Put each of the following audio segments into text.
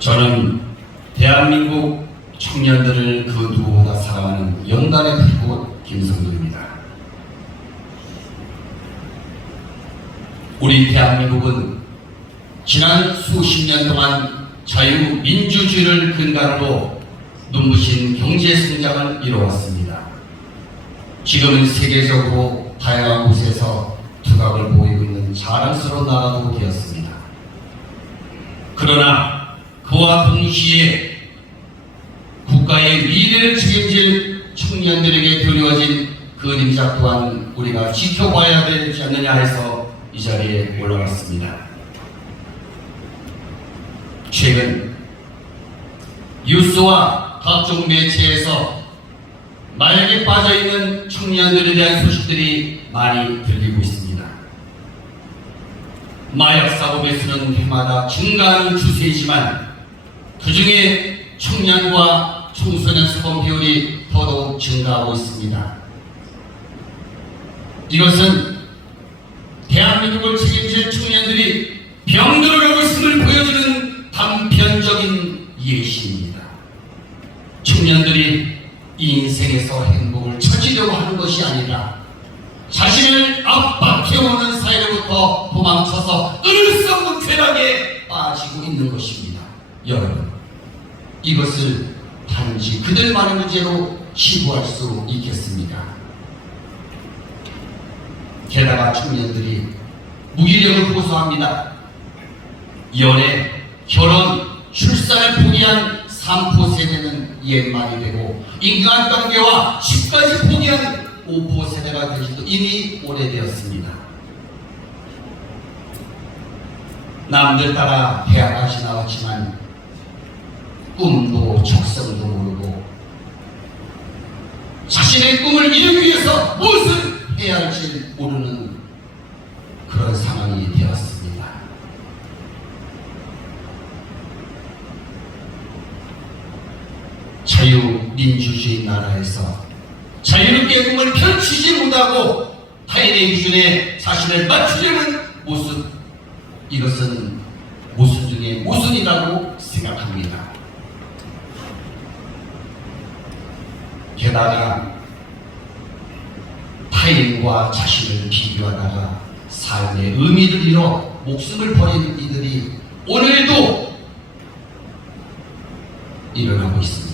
저는 대한민국 청년들을 그 누구보다 사랑하는 연단의 불꽃 김성도입니다. 우리 대한민국은 지난 수십 년 동안 자유민주주의를 근간으로 눈부신 경제 성장을 이뤄왔습니다. 지금은 세계적으로 다양한 곳에서 두각을 보이고 있는 자랑스러운 나라도 되었습니다. 그러나 그와 동시에 국가의 미래를 책임질 청년들에게 드려진 그림자 또한 우리가 지켜봐야 되지 않느냐 해서 이 자리에 올라왔습니다. 최근 뉴스와 각종 매체에서 마약에 빠져있는 청년들에 대한 소식들이 많이 들리고 있습니다. 마약 사고 매수는 해마다 증가하는 추세이지만 그 중에 청년과 청소년 사건 비율이 더더욱 증가하고 있습니다. 이것은 대한민국을 책임질 청년들이 병들어가고 있음을 보여주는 단편적인 예시입니다. 청년들이 이 인생에서 행복을 찾으려고 하는 것이 아니라 자신을 압박해오는 사회로부터 도망쳐서 끊을 수 없는 쾌락에 빠지고 있는 것입니다. 여러분, 이것을 단지 그들만의 문제로 치부할 수 있겠습니다. 게다가 청년들이 무기력을 고소합니다. 연애, 결혼, 출산을 포기한 3포 세대는 옛말이 되고 인간관계와 집까지 포기한 5포 세대가 된 지도 이미 오래되었습니다. 남들 따라 대학까지 나왔지만 꿈도 적성도 모르고 자신의 꿈을 이루기 위해서 무엇을 해야 할지 모르는 그런 상황이 되었습니다. 자유민주주의 나라에서 자유롭게 꿈을 펼치지 못하고 타인의 기준에 자신을 맞추려는 모습, 이것은 모순 중에 모순이라고 생각합니다. 게다가 타인과 자신을 비교하다가 삶의 의미를 잃어 목숨을 버리는 이들이 오늘도 일어나고 있습니다.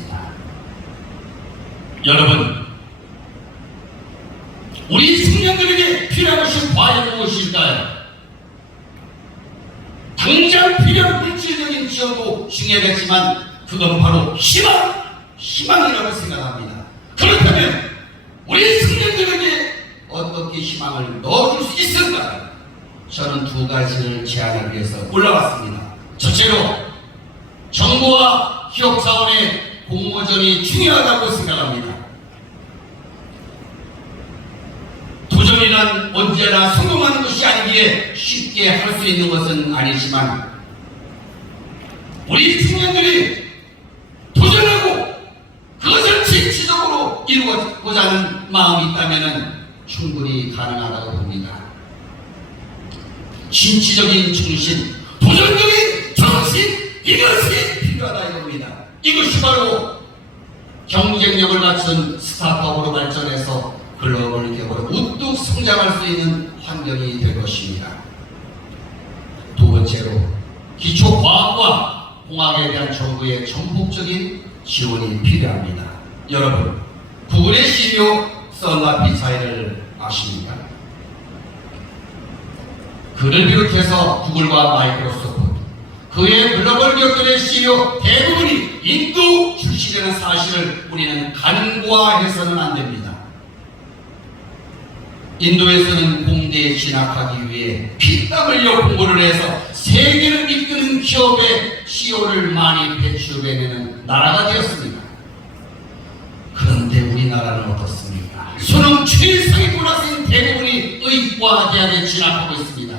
여러분, 우리 청년들에게 필요한 것이 과연 무엇일까요? 당장 필요한 물질적인 지원도 중요하겠지만 그건 바로 희망이라고 생각합니다. 그렇다면 우리 청년들에게 어떻게 희망을 넣어줄 수 있을까요? 저는 두 가지를 제안하기 위해서 올라왔습니다. 첫째로, 정부와 기업 차원의 공모전이 중요하다고 생각합니다. 도전이란 언제나 성공하는 것이 아니기에 쉽게 할 수 있는 것은 아니지만 우리 청년들이 도전하고 그것을 진취적으로 이루고자 하는 마음이 있다면 충분히 가능하다고 봅니다. 진취적인 정신, 도전적인 정신, 이것이 필요하다 이겁니다. 이것이 바로 경쟁력을 갖춘 스타트업으로 발전해서 글로벌 기업으로 우뚝 성장할 수 있는 환경이 될 것입니다. 두 번째로, 기초과학과 공학에 대한 정부의 전폭적인 지원이 필요합니다. 여러분, 구글의 CEO 썰라 피차이를 아십니까? 그를 비롯해서 구글과 마이크로소프트, 그의 글로벌 기업들의 CEO 대부분이 인도 출신이라는 사실을 우리는 간과해서는 안 됩니다. 인도에서는 공대에 진학하기 위해 피땀 흘려 공부를 해서 세계를 이끄는 기업의 CEO를 많이 배출해내는 나라가 되었습니다. 그런데 우리나라는 어떻습니까? 수능 최상위권학생 대부분이 의과대학에 진학하고 있습니다.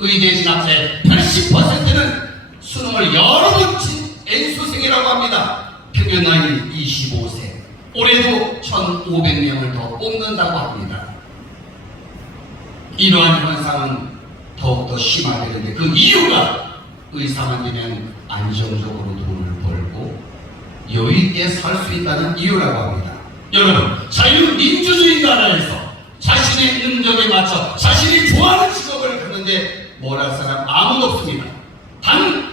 의대 진학자의 80%는 수능을 여러 번 친 N수생이라고 합니다. 평균 나이는 25세. 올해도 1,500명을 더 뽑는다고 합니다. 이러한 현상은 더욱더 심화되는데 그 이유가 의사만 되면 안정적으로 돈을 벌고 여유있게 살 수 있다는 이유라고 합니다. 여러분, 자유민주주의 나라에서 자신의 능력에 맞춰 자신이 좋아하는 직업을 갖는데 뭘 할 사람 아무도 없습니다. 단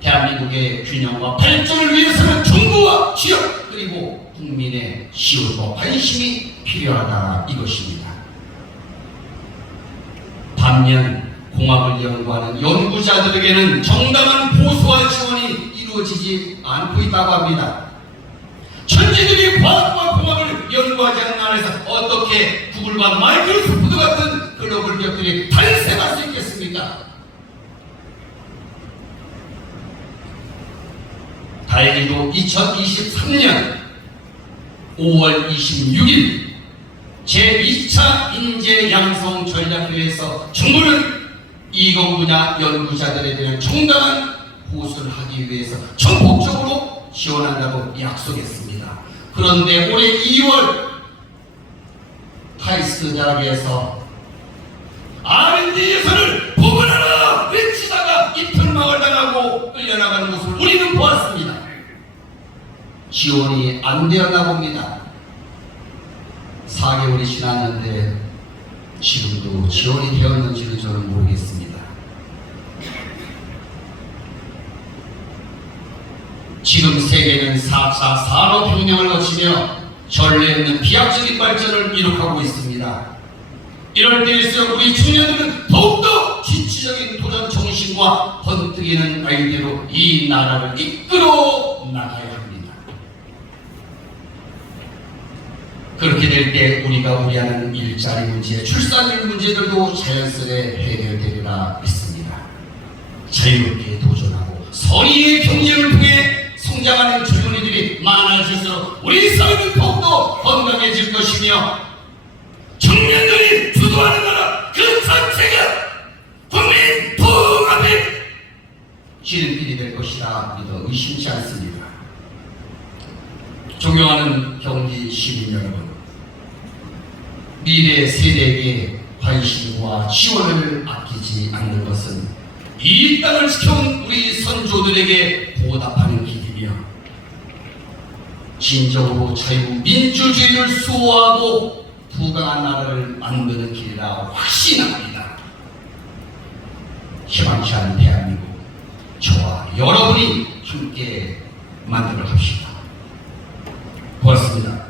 대한민국의 균형과 발전을 위해서는 정부와 지역 그리고 국민의 시울과 관심이 필요하다 이것입니다. 반면 공학을 연구하는 연구자들에게는 정당한 보수와 지원이 이루어지지 않고 있다고 합니다. 천재들이 과학과 공학을 연구하지 않는 나라에서 어떻게 구글과 마이크로소프트 같은 글로벌 기업들이 탄생할 수 있겠습니까? 다행히도 2023년 5월 26일 제2차 인재양성 전략회의에서 정부는 이공 분야 연구자들에 대한 정당한 보수를 하기 위해서 전폭적으로 지원한다고 약속했습니다. 그런데 올해 2월 카이스트 대학에서 R&D 예산을 부분하라 외치다가 이틀망을 당하고 끌려나가는 모습을 우리는 보았습니다. 지원이 안 되었나 봅니다. 4개월이 지났는데 지금도 지원이 되었는지는 저는 모르겠습니다. 지금 세계는 4차 산업혁명을 거치며 전례 없는 비약적인 발전을 이룩하고 있습니다. 이럴 때일수록 우리 청년들은 더욱더 진취적인 도전 정신과 번뜩이는 아이디어로 이 나라를 이끌어 나가야 합니다. 그렇게 될 때 우리가 우려하는 일자리 문제, 출산율 문제들도 자연스레 해결되리라 믿습니다. 자유롭게 도전하고 선의의 경쟁을 통해 성장하는 젊은이들이 많아질수록 우리 사회는 더욱더 건강해질 것이며 청년들이 주도하는 나라 그 자체가 국민 통합의 지름길이 될 것이라 믿어 의심치 않습니다. 존경하는 경기 시민 여러분, 미래 세대에게 관심과 지원을 아끼지 않는 것은 이 땅을 지켜온 우리 선조들에게 보답하는 길이며 진정으로 자유민주주의를 수호하고 부강한 나라를 만드는 길이라 확신합니다. 희망치 않은 대한민국, 저와 여러분이 함께 만들어 갑시다. 고맙습니다.